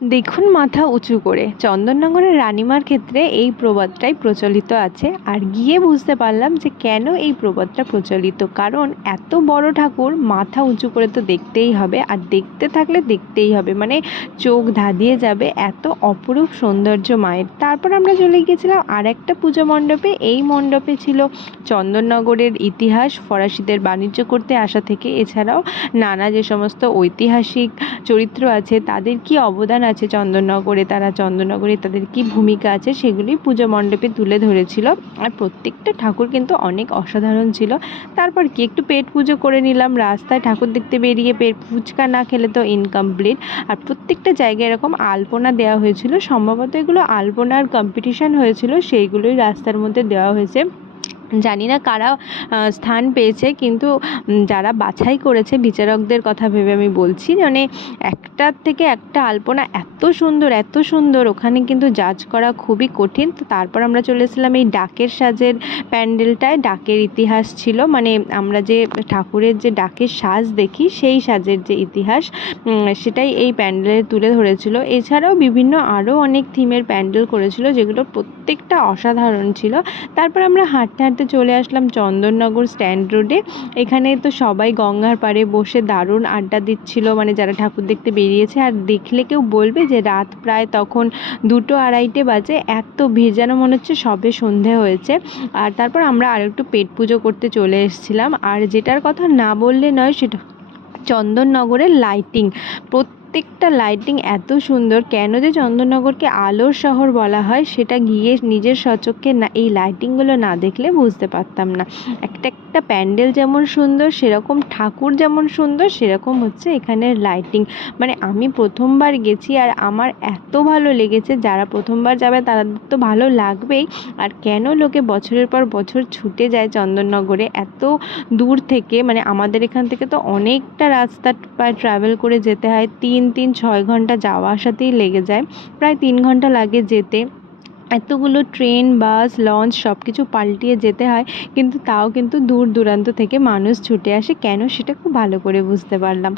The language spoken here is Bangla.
দেখুন মাথা উঁচু করে। চন্দননগরের রানীমার ক্ষেত্রে এই প্রবাদটাই প্রচলিত আছে। আর গিয়ে বুঝতে পারলাম যে কেন এই প্রবাদটা প্রচলিত, কারণ এত বড় ঠাকুর মাথা উঁচু করে তো দেখতেই হবে, আর দেখতে থাকলে দেখতেই হবে, মানে চোখ ধাঁধিয়ে যাবে, এত অপরূপ সৌন্দর্য মায়ের। তারপর আমরা চলে গিয়েছিলাম আর একটা পুজো মণ্ডপে। এই মণ্ডপে ছিল চন্দননগরের ইতিহাস, ফরাসিদের বাণিজ্য করতে আসা থেকে, এছাড়াও নানা যে সমস্ত ঐতিহাসিক চরিত্র আছে তাদের কি অবদান আছে চন্দননগরে, চন্দননগরে তাদের কি ভূমিকা আছে, সেগুলি পুজো মণ্ডপে তুলে ধরেছিল। আর প্রত্যেকটা ঠাকুর কিন্তু অনেক অসাধারণ ছিল। তারপর কি একটু পেট পুজো করে নিলাম। রাস্তায় ঠাকুর দেখতে বেরিয়ে পেট ফুচকা না খেলে তো ইনকমপ্লিট। আর প্রত্যেকটা জায়গায় এরকম আলপনা দেওয়া হয়েছিল, সম্ভবত এগুলো আলপনার কম্পিটিশান হয়েছিল, সেইগুলোই রাস্তার মধ্যে দেওয়া হয়েছে। জানি না কারা স্থান পেয়েছে, কিন্তু যারা বাছাই করেছে বিচারকদের কথা ভেবে আমি বলছি, মানে একটার থেকে একটা আলপনা এত সুন্দর এত সুন্দর, ওখানে কিন্তু জাজ করা খুবই কঠিন। তো তারপর আমরা চলে এসেছিলাম এই ডাকের সাজের প্যান্ডেলটায়। ডাকের ইতিহাস ছিল, মানে আমরা যে ঠাকুরের যে ডাকের সাজ দেখি সেই সাজের যে ইতিহাস, সেটাই এই প্যান্ডেলে তুলে ধরেছিল। এছাড়াও বিভিন্ন আরও অনেক থিমের প্যান্ডেল করেছিল, যেগুলো প্রত্যেকটা অসাধারণ ছিল। তারপর আমরা হাঁটতে হাঁটতে চলে আসলাম চন্দননগর স্ট্যান্ড রোডে। এখানে তো সবাই গঙ্গার পাড়ে বসে দারুণ আড্ডা দিচ্ছিল, মানে যারা ঠাকুর দেখতে বেরিয়েছে। আর দেখলে কেউ বলবে যে রাত প্রায় তখন 2-2:30 বাজে, এত ভিড় যেন মনে হচ্ছে সবে সন্ধে হয়েছে। আর তারপর আমরা আর একটু পেট পুজো করতে চলে এসেছিলাম। আর যেটার কথা না বললে নয়, সেটা চন্দননগরের লাইটিং। প্রত্যেকটা লাইটিং এত সুন্দর। কেন যে চন্দননগরকে আলোর শহর বলা হয়, সেটা গিয়ে নিজের স্বচক্ষে না এই লাইটিংগুলো না দেখলে বুঝতে পারতাম না। একটা একটা প্যান্ডেল যেমন সুন্দর, সেরকম ঠাকুর যেমন সুন্দর, সেরকম হচ্ছে এখানের লাইটিং। মানে আমি প্রথমবার গেছি আর আমার এত ভালো লেগেছে। যারা প্রথমবার যাবে তাদের তো ভালো লাগবেই। আর কেন লোকে বছরের পর বছর ছুটে যায় চন্দননগরে এত দূর থেকে, মানে আমাদের এখান থেকে তো অনেকটা রাস্তা প্রায় ট্রাভেল করে যেতে হয়, 3-6 ঘন্টা যাওয়া আসাতেই লেগে যায়, প্রায় 3 ঘন্টা লাগে যেতে। এতগুলো ট্রেন, বাস, লঞ্চ সব কিছু পাল্টিয়ে যেতে হয়, কিন্তু তাও কিন্তু দূর দূরান্ত থেকে মানুষ ছুটে আসে। কেন সেটা খুব ভালো করে বুঝতে পারলাম।